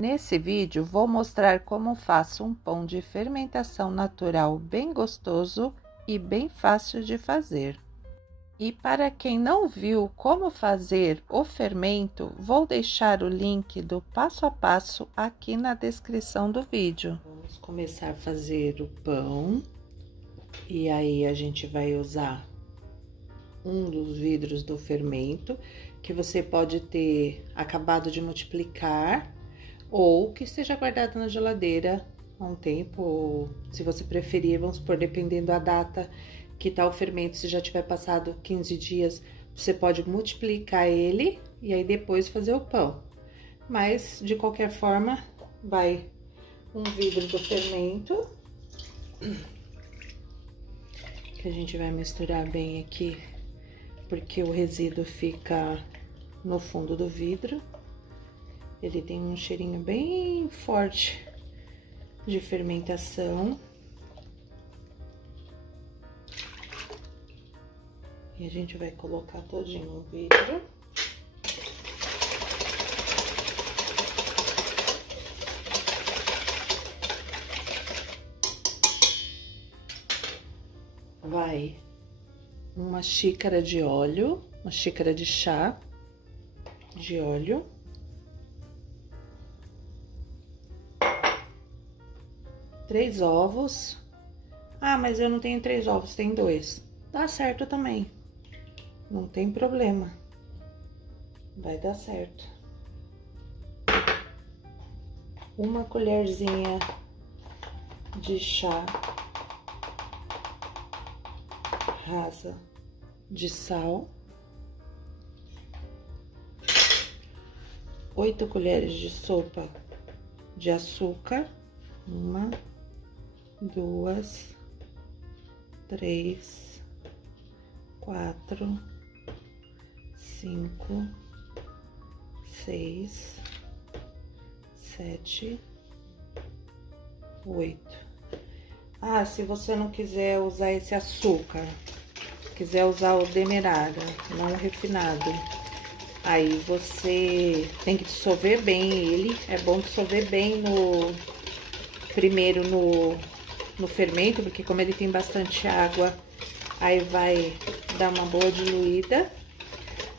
Nesse vídeo, vou mostrar como faço um pão de fermentação natural bem gostoso e bem fácil de fazer. E para quem não viu como fazer o fermento, vou deixar o link do passo a passo aqui na descrição do vídeo. Vamos começar a fazer o pão. E aí, a gente vai usar um dos vidros do fermento, que você pode ter acabado de multiplicar, ou que esteja guardado na geladeira há um tempo, ou se você preferir, vamos supor, dependendo da data que tá o fermento, se já tiver passado 15 dias, você pode multiplicar ele e aí depois fazer o pão. Mas, de qualquer forma, vai um vidro do fermento, que a gente vai misturar bem aqui, porque o resíduo fica no fundo do vidro. Ele tem um cheirinho bem forte de fermentação. E a gente vai colocar todinho no vidro. Vai uma xícara de óleo, uma xícara de chá de óleo. Três ovos. Ah, mas eu não tenho 3 ovos, tem 2. Dá certo também. Não tem problema. Vai dar certo. Uma colherzinha de chá rasa de sal. 8 colheres de sopa de açúcar. 1, 2, 3, 4, 5, 6, 7, 8. Ah, se você não quiser usar esse açúcar, quiser usar o demerara, não o refinado, aí você tem que dissolver bem ele. É bom dissolver bem primeiro no fermento, porque como ele tem bastante água, aí vai dar uma boa diluída.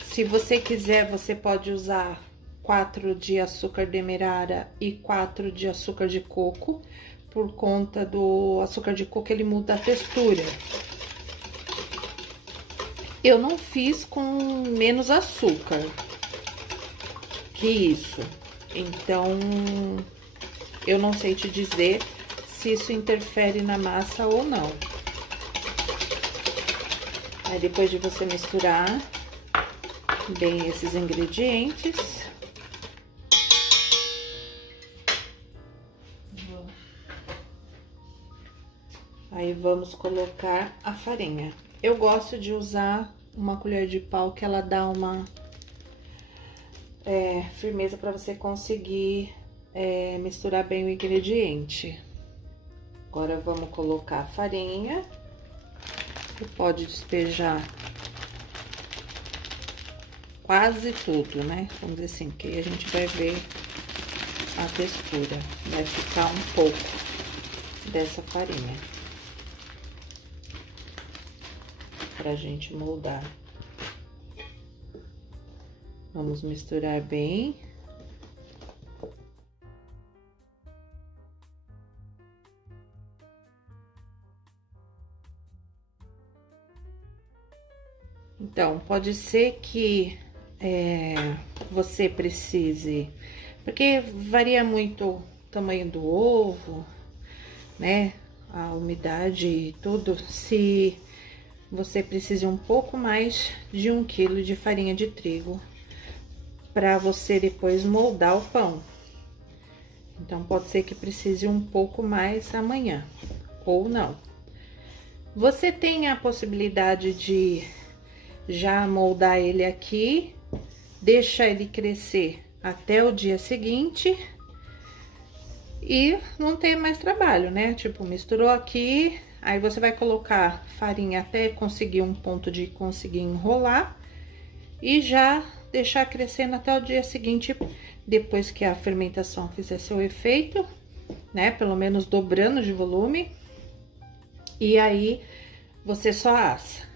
Se você quiser, você pode usar 4 de açúcar demerara e 4 de açúcar de coco, por conta do açúcar de coco, ele muda a textura. Eu não fiz com menos açúcar que isso, então eu não sei te dizer se isso interfere na massa ou não. Aí, depois de você misturar bem esses ingredientes, aí vamos colocar a farinha. Eu gosto de usar uma colher de pau, que ela dá uma firmeza para você conseguir misturar bem o ingrediente. Agora, vamos colocar a farinha. Você pode despejar quase tudo, né? Vamos dizer assim, que aí a gente vai ver a textura. Vai ficar um pouco dessa farinha pra gente moldar. Vamos misturar bem. Então, pode ser que você precise, porque varia muito o tamanho do ovo, né? A umidade e tudo. Se você precise um pouco mais de 1 quilo de farinha de trigo para você depois moldar o pão. Então, pode ser que precise um pouco mais amanhã, ou não. Você tem a possibilidade de já moldar ele aqui, deixar ele crescer até o dia seguinte e não ter mais trabalho, né? Tipo, misturou aqui, aí você vai colocar farinha até conseguir um ponto de conseguir enrolar e já deixar crescendo até o dia seguinte depois que a fermentação fizer seu efeito, né? Pelo menos dobrando de volume. E aí, você só assa.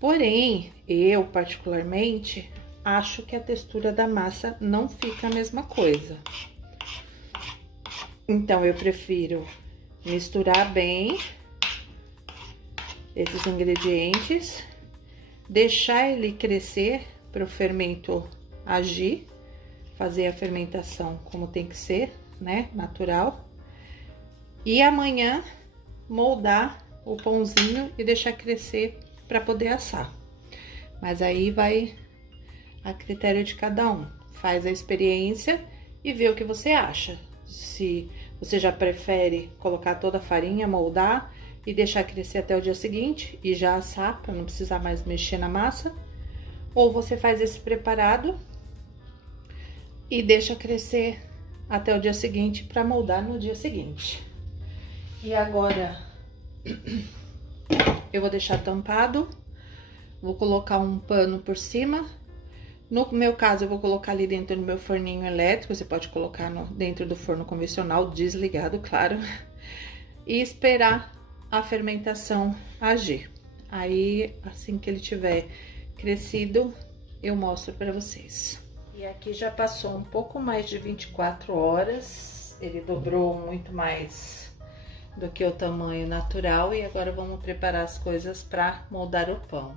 Porém, eu particularmente acho que a textura da massa não fica a mesma coisa. Então, eu prefiro misturar bem esses ingredientes, deixar ele crescer para o fermento agir, fazer a fermentação como tem que ser, né? Natural. E amanhã moldar o pãozinho e deixar crescer para poder assar. Mas aí vai a critério de cada um. Faz a experiência e vê o que você acha. Se você já prefere colocar toda a farinha, moldar e deixar crescer até o dia seguinte e já assar para não precisar mais mexer na massa, ou você faz esse preparado e deixa crescer até o dia seguinte para moldar no dia seguinte. E agora eu vou deixar tampado, vou colocar um pano por cima. No meu caso, eu vou colocar ali dentro do meu forninho elétrico, você pode colocar dentro do forno convencional, desligado, claro, e esperar a fermentação agir. Aí, assim que ele tiver crescido, eu mostro para vocês. E aqui já passou um pouco mais de 24 horas, ele dobrou muito mais do que o tamanho natural e agora vamos preparar as coisas para moldar o pão.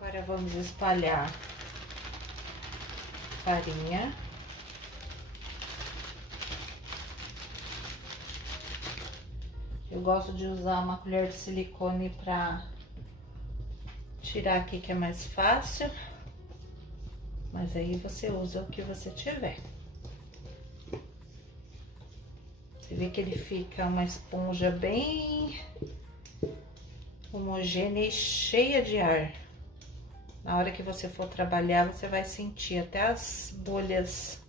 Agora vamos espalhar farinha. Eu gosto de usar uma colher de silicone para tirar aqui, que é mais fácil, mas aí você usa o que você tiver. Você vê que ele fica uma esponja bem homogênea e cheia de ar. Na hora que você for trabalhar, você vai sentir até as bolhas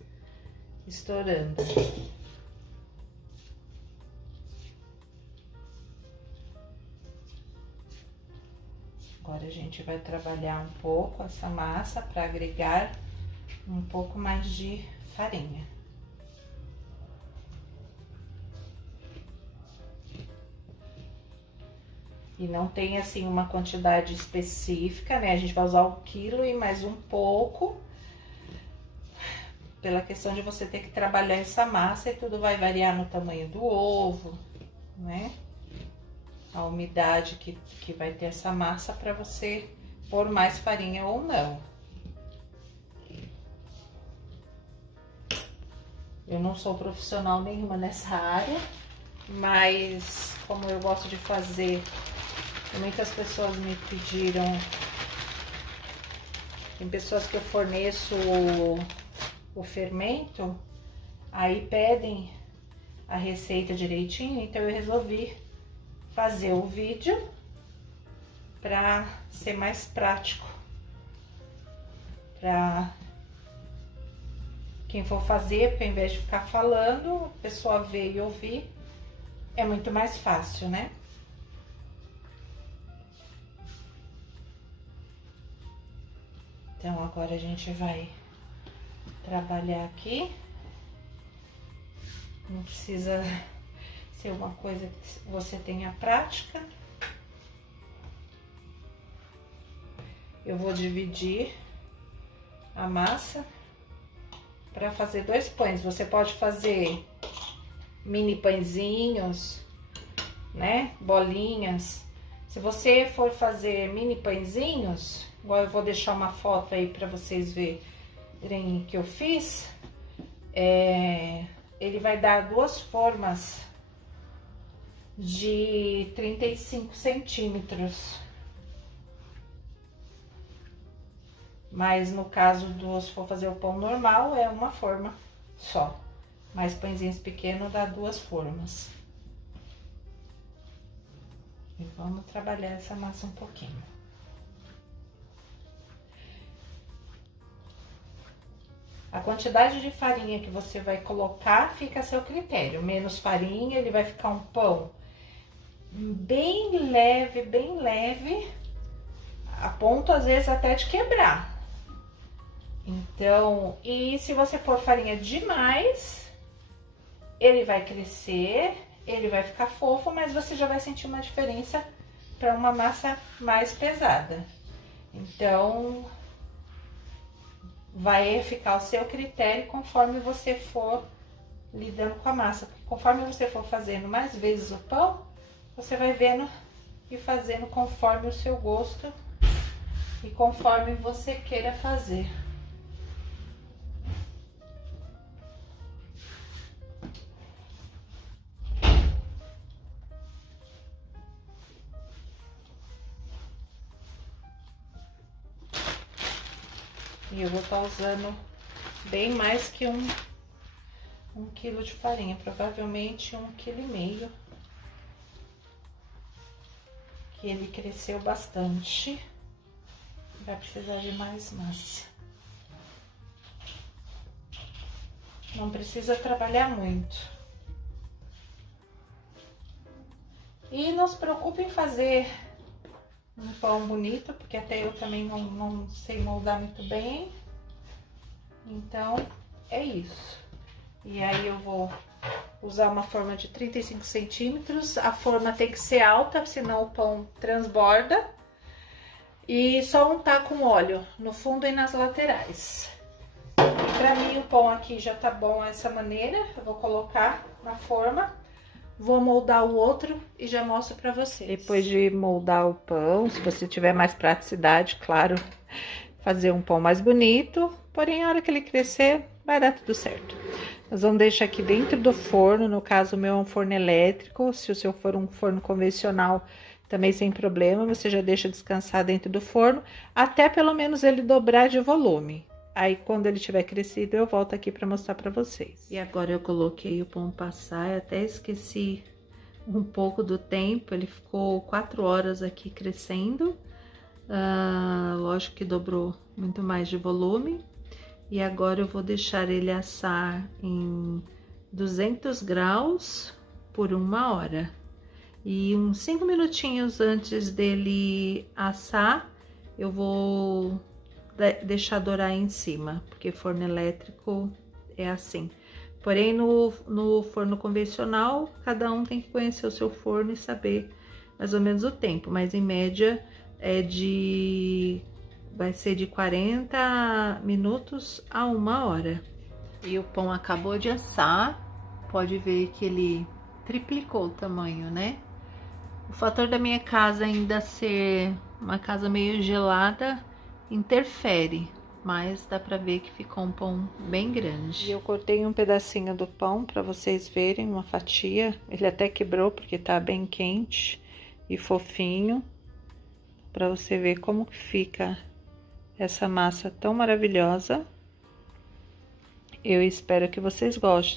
estourando. Agora a gente vai trabalhar um pouco essa massa para agregar um pouco mais de farinha. E não tem assim uma quantidade específica, né? A gente vai usar o quilo e mais um pouco, pela questão de você ter que trabalhar essa massa e tudo vai variar no tamanho do ovo, né? A umidade que vai ter essa massa para você pôr mais farinha ou não. Eu não sou profissional nenhuma nessa área, mas como eu gosto de fazer, muitas pessoas me pediram, tem pessoas que eu forneço o fermento, aí pedem a receita direitinho, então eu resolvi fazer o vídeo para ser mais prático, para quem for fazer, porque ao invés de ficar falando, a pessoa ver e ouvir, é muito mais fácil, né? Então, agora a gente vai trabalhar aqui. Não precisa ser uma coisa que você tenha prática. Eu vou dividir a massa para fazer 2 pães. Você pode fazer mini pãezinhos, né? Bolinhas. Se você for fazer mini pãezinhos, igual eu vou deixar uma foto aí para vocês verem que eu fiz, ele vai dar 2 formas de 35 centímetros. Mas no caso se for fazer o pão normal, é uma forma só. Mas pãezinhos pequenos dá 2 formas. E vamos trabalhar essa massa um pouquinho. A quantidade de farinha que você vai colocar fica a seu critério. Menos farinha, ele vai ficar um pão bem leve, a ponto às vezes até de quebrar. Então, e se você pôr farinha demais, ele vai crescer, ele vai ficar fofo, mas você já vai sentir uma diferença para uma massa mais pesada. Então, vai ficar ao seu critério conforme você for lidando com a massa. Conforme você for fazendo mais vezes o pão, você vai vendo e fazendo conforme o seu gosto e conforme você queira fazer. E eu vou estar usando bem mais que um quilo de farinha, provavelmente 1,5 kg. Que ele cresceu bastante. Vai precisar de mais massa. Não precisa trabalhar muito. E não se preocupe em fazer um pão bonito, porque até eu também não sei moldar muito bem. Então, é isso. E aí eu vou usar uma forma de 35 centímetros. A forma tem que ser alta, senão o pão transborda. E só untar com óleo no fundo e nas laterais. Pra mim o pão aqui já tá bom dessa maneira. Eu vou colocar na forma. Vou moldar o outro e já mostro pra vocês. Depois de moldar o pão, se você tiver mais praticidade, claro, fazer um pão mais bonito. Porém, a hora que ele crescer, vai dar tudo certo. Nós vamos deixar aqui dentro do forno, no caso o meu é um forno elétrico. Se o seu for um forno convencional, também sem problema, você já deixa descansar dentro do forno, até pelo menos ele dobrar de volume. Aí, quando ele tiver crescido, eu volto aqui para mostrar para vocês. E agora eu coloquei o pão passar, eu até esqueci um pouco do tempo, ele ficou 4 horas aqui crescendo. Lógico que dobrou muito mais de volume. E agora eu vou deixar ele assar em 200 graus por 1 hora. E uns 5 minutinhos antes dele assar, eu vou deixar dourar em cima, porque forno elétrico é assim. Porém, no forno convencional, cada um tem que conhecer o seu forno e saber mais ou menos o tempo, mas em média vai ser de 40 minutos a 1 hora. E o pão acabou de assar, pode ver que ele triplicou o tamanho, né? O fator da minha casa ainda ser uma casa meio gelada interfere, mas dá pra ver que ficou um pão bem grande. E eu cortei um pedacinho do pão pra vocês verem, uma fatia. Ele até quebrou porque tá bem quente e fofinho. Pra você ver como que fica essa massa tão maravilhosa. Eu espero que vocês gostem.